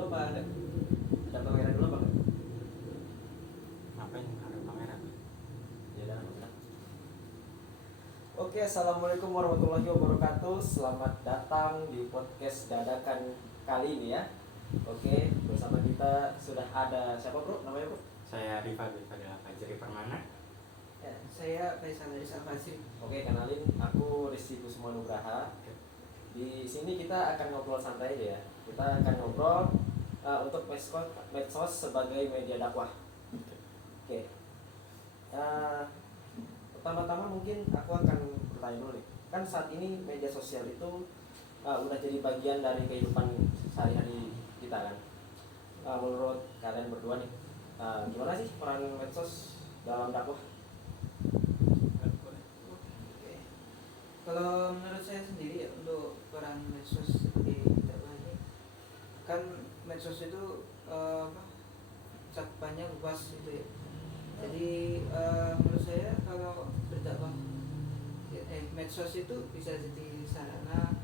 dulu apa enggak? Ada pameran dulu apa enggak? Ngapain ada pameran? Ya udah, udah. Oke, assalamualaikum warahmatullahi wabarakatuh. Selamat datang di podcast dadakan kali ini ya. Oke, bersama kita sudah ada siapa bro? Namanya bro? Saya Rifa Fadila Fajri Permana. Ya, saya Faisal dari Salvasi. Oke, kenalin aku Rizky Kusuma Nugraha. Di sini kita akan ngobrol santai aja ya. Kita akan ngobrol untuk medsos sebagai media dakwah. Oke. Pertama-tama mungkin aku akan bertanya dulu nih. Kan saat ini media sosial itu udah jadi bagian dari kehidupan sehari-hari kita kan. Menurut kalian berdua nih, gimana sih peran medsos dalam dakwah? Oke. Kalau menurut saya sendiri ya, untuk peran medsos di dakwah ini, kan medsos itu cakupannya luas gitu ya. Jadi menurut saya kalau berdakwah, medsos itu bisa jadi sarana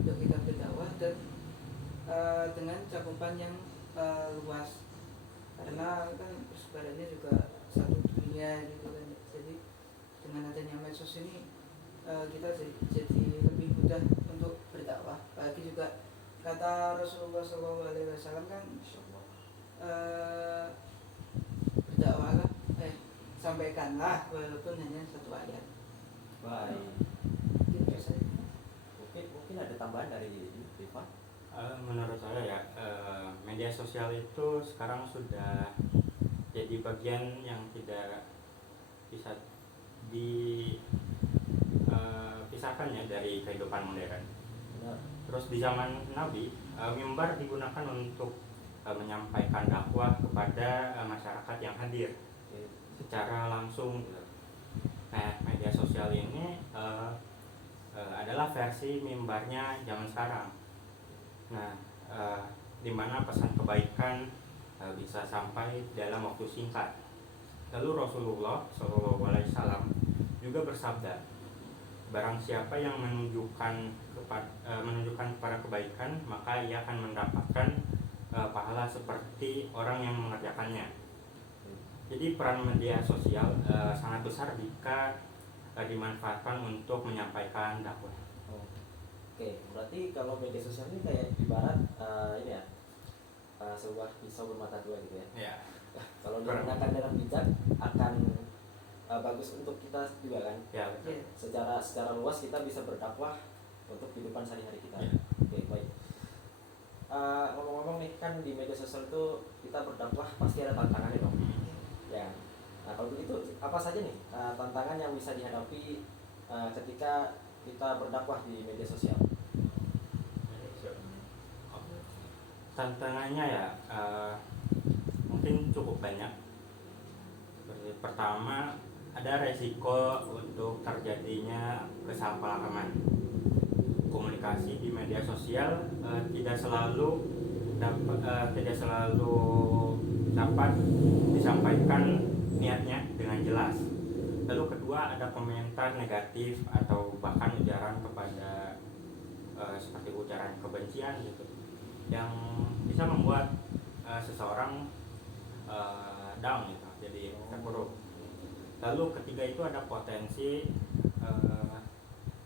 untuk kita berdakwah dan dengan cakupan yang luas, karena kan persebarannya juga satu dunia gitu kan. Jadi dengan adanya medsos ini kita jadi lebih mudah untuk berdakwah. Apalagi juga kata Rasulullah SAW kan, berdakwahlah, sampaikanlah walaupun hanya satu ayat. Baik. Gitu saja. Mungkin ada tambahan dari Rifa? Menurut saya ya, media sosial itu sekarang sudah jadi bagian yang tidak bisa dipisahkan ya dari kehidupan modern. Benar. Terus di zaman Nabi, mimbar digunakan untuk menyampaikan dakwah kepada masyarakat yang hadir Oke. secara langsung. Nah, media sosial ini adalah versi mimbarnya zaman sekarang. Nah, di mana pesan kebaikan bisa sampai dalam waktu singkat. Lalu Rasulullah SAW juga bersabda, barang siapa yang menunjukkan kepada kebaikan, maka ia akan mendapatkan pahala seperti orang yang mengerjakannya. Jadi peran media sosial sangat besar jika dimanfaatkan untuk menyampaikan dakwah. Oke, berarti kalau media sosial ini kayak ibarat ini ya, sebuah pisau bermata dua gitu ya. Ya. Kalau digunakan dengan bijak akan bagus untuk kita juga kan. Ya, betul. Secara luas kita bisa berdakwah untuk kehidupan sehari-hari kita. Ya. Oke, baik. Ngomong-ngomong nih, kan di media sosial itu kita berdakwah pasti ada tantangannya dong. Ya. Nah, kalau begitu apa saja nih tantangan yang bisa dihadapi ketika kita berdakwah di media sosial? Tantangannya ya mungkin cukup banyak. Pertama, ada resiko untuk terjadinya kesalahpahaman. Komunikasi di media sosial tidak selalu dapat disampaikan niatnya dengan jelas. Lalu kedua, ada komentar negatif atau bahkan ujaran kepada seperti ujaran kebencian gitu, yang bisa membuat seseorang down gitu, jadi terpuruk. Lalu ketiga, itu ada potensi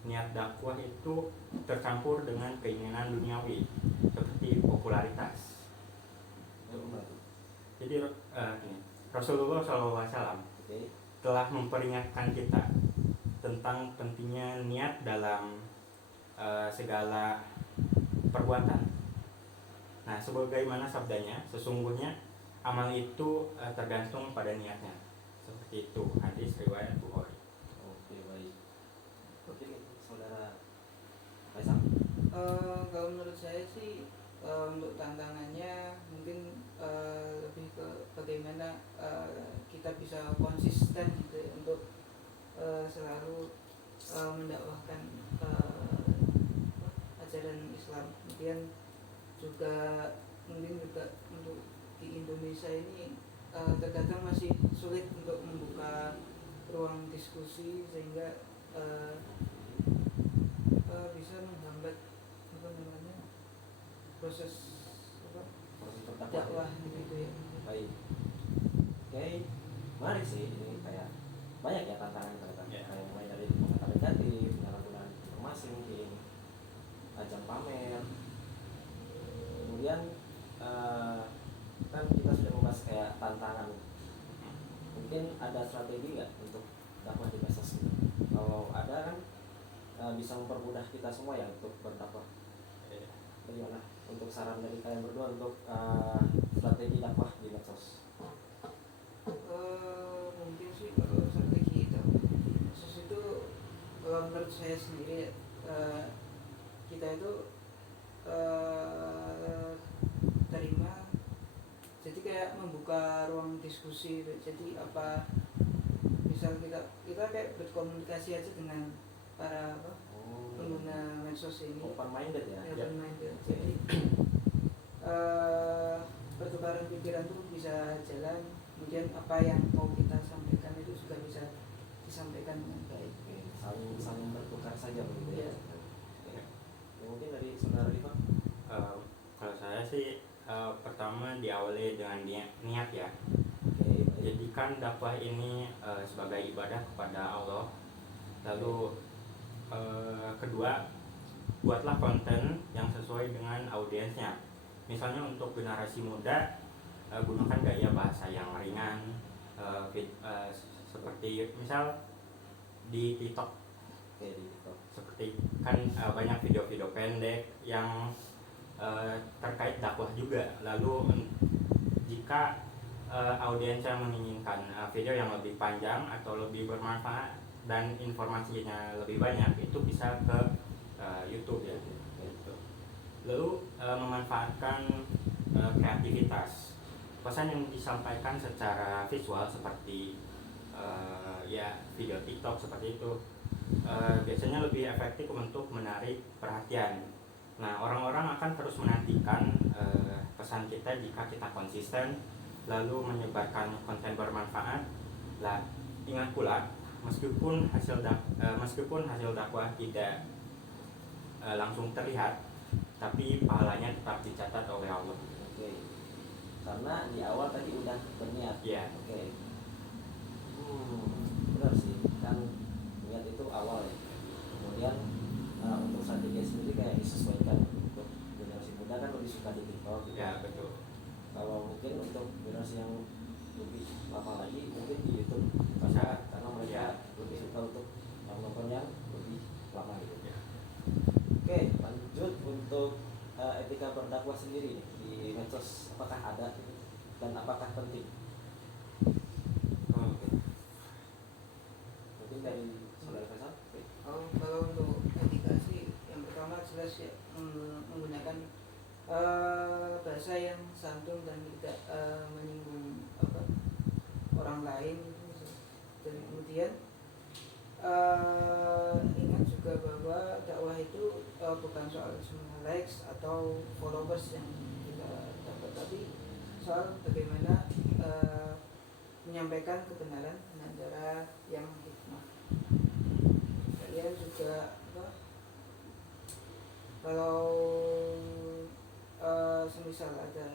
niat dakwah itu tercampur dengan keinginan duniawi seperti popularitas. Jadi Rasulullah SAW telah memperingatkan kita tentang pentingnya niat dalam segala perbuatan. Nah, sebagaimana sabdanya, sesungguhnya amal itu tergantung pada niatnya. Seperti itu, hadis riwayat Bukhari. Oke, baik. Oke, saudara Faisal? Kalau menurut saya sih, untuk tantangannya mungkin lebih ke bagaimana kita bisa konsisten gitu ya, untuk selalu mendakwahkan ajaran Islam. Kemudian juga mungkin juga untuk di Indonesia ini terkadang masih sulit untuk membuka ruang diskusi, sehingga bisa menghambat proses dakwah gitu ya. Baik. Oke, menarik sih ini, kayak banyak ya tantangan ternyata. Kayak mulai dari pengetahuan negatif, penyalahgunaan informasi mungkin, ajang pamer. Kemudian kan kita sudah membahas kayak tantangan. Mungkin ada strategi nggak untuk dakwah di medsos gitu? Kalau ada kan bisa mempermudah kita semua ya untuk berdakwah. Bagaimana untuk saran dari kalian berdua untuk strategi dakwah di medsos? Mungkin sih kalau strategi itu medsos itu, kalau menurut saya sendiri kita itu terima, jadi kayak membuka ruang diskusi. Jadi apa, misal kita kayak berkomunikasi aja dengan para pengguna medsos ini, Open minded ya. open minded. Jadi pertukaran pikiran tuh bisa jalan, kemudian apa yang mau kita sampaikan itu juga bisa disampaikan dengan baik. Saling bertukar saja begitu ya. Ya. Ya, mungkin dari saudara Rifa. Kalau saya sih pertama diawali dengan niat ya. Jadikan dakwah ini sebagai ibadah kepada Allah. Lalu kedua, buatlah konten yang sesuai dengan audiensnya. Misalnya untuk generasi muda, gunakan gaya bahasa yang ringan, seperti misal di TikTok. Di TikTok. Seperti kan banyak video-video pendek yang terkait dakwah juga. Lalu jika audiensnya menginginkan video yang lebih panjang atau lebih bermanfaat dan informasinya lebih banyak, itu bisa ke YouTube ya. Lalu memanfaatkan kreativitas. Pesan yang disampaikan secara visual seperti ya video TikTok seperti itu biasanya lebih efektif untuk menarik perhatian. Nah, orang-orang akan terus menantikan pesan kita jika kita konsisten lalu menyebarkan konten bermanfaat. Lah, ingat pula, meskipun hasil dakwah tidak langsung terlihat, tapi pahalanya tetap dicatat oleh Allah. Oke. Karena di awal tadi udah berniat. Iya. Oke. Benar sih, kan niat itu awal ya. Kemudian untuk strategi sendiri kayak disesuaikan. Untuk generasi muda kan lebih suka di TikTok gitu. Ya, betul. Kalau mungkin untuk generasi yang lebih lama lagi mungkin di YouTube Bisa. karena mereka lebih suka untuk nonton yang lebih lama gitu. Ya. Oke, lanjut untuk etika berdakwah sendiri nih, di medsos, apakah ada gitu? Dan apakah penting? Oke. Mungkin dari saudara Faisal. Kalau untuk etika sih, yang pertama jelas ya, menggunakan bahasa yang santun dan tidak menyinggung orang lain gitu. Dan kemudian ingat juga bahwa dakwah itu bukan soal semua likes atau followers yang kita dapat, tapi soal bagaimana menyampaikan kebenaran dengan cara yang hikmah. Kalian juga kalau semisal ada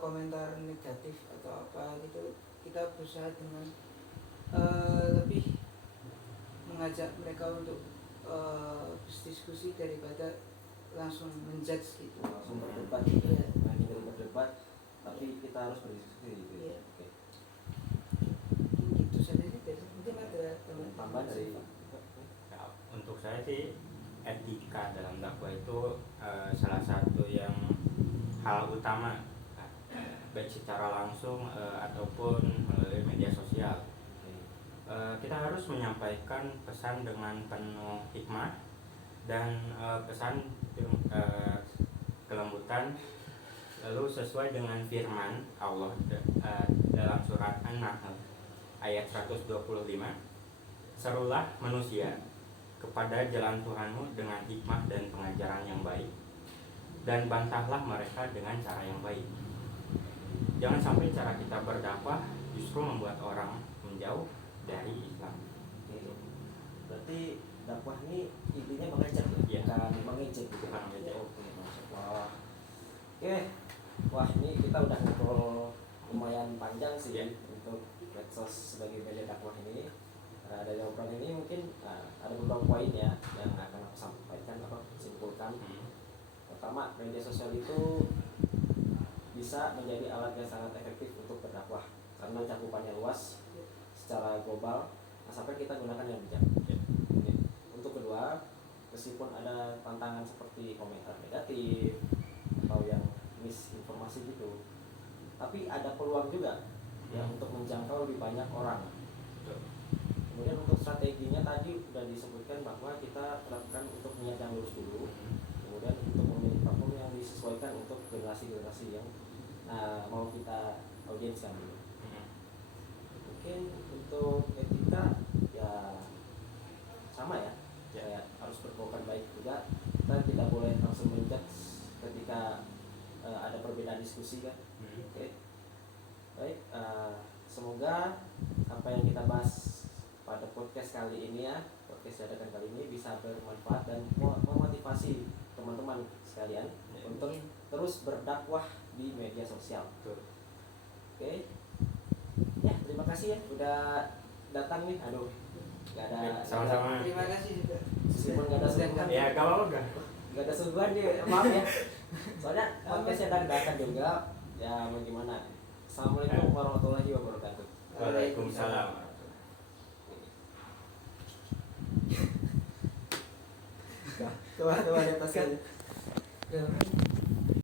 komentar negatif atau apa gitu, kita berusaha dengan lebih mengajak mereka untuk berdiskusi daripada langsung menjudge gitu. Langsung berdebat gitu ya. Hanya dari berdebat, tapi kita harus berdiskusi gitu ya. Iya. Oke. Gitu saja sih. Mungkin ada Tambah dari Ya, untuk saya sih etika dalam dakwah itu salah satu yang hal utama, baik secara langsung ataupun melalui media sosial. Kita harus menyampaikan pesan dengan penuh hikmah dan pesan kelembutan, lalu sesuai dengan firman Allah dalam surat An-Nahl ayat 125. Serulah manusia kepada jalan Tuhanmu dengan hikmah dan pengajaran yang baik, dan bantahlah mereka dengan cara yang baik. Jangan sampai cara kita berdakwah justru membuat orang menjauh dari Islam. Berarti dakwah ini intinya mengajak ya, Iya. bukan mengejek gitu. Bukan mengejek. Oke, Masya Allah. Oke, Wah, ini kita udah ngobrol lumayan panjang sih Ya. untuk medsos sebagai media dakwah ini. Dari obrolan ini mungkin ada beberapa poin ya yang akan aku sampaikan atau simpulkan. Pertama, media sosial itu bisa menjadi alat yang sangat efektif untuk berdakwah karena cakupannya luas secara global, asalkan kita gunakan yang bijak. Oke. Untuk kedua, meskipun ada tantangan seperti komentar negatif atau yang misinformasi gitu, tapi ada peluang juga ya untuk menjangkau lebih banyak orang. Kemudian untuk strateginya tadi sudah disebutkan bahwa kita terapkan untuk niat yang lurus dulu, kemudian untuk memilih platform yang disesuaikan untuk generasi-generasi yang mau kita audienskan dulu. Mungkin untuk etika ya sama ya, kayak harus berprofil baik juga. Kita tidak boleh langsung menjudge ketika ada perbedaan diskusi kan. Oke. Baik, semoga apa yang kita bahas pada podcast kali ini ya, podcast dadakan kali ini bisa bermanfaat dan memotivasi teman-teman sekalian untuk terus berdakwah di media sosial. Oke. Ya, terima kasih ya udah datang nih. Aduh, nggak ada. Sama-sama. Terima kasih juga. Meskipun nggak ada suguhan. Ya gak apa-apa. Nggak ada suguhan nih, maaf ya. Soalnya podcastnya dadakan juga. Ya, mau gimana? Assalamualaikum warahmatullahi wabarakatuh. Waalaikumsalam. Coba di atas.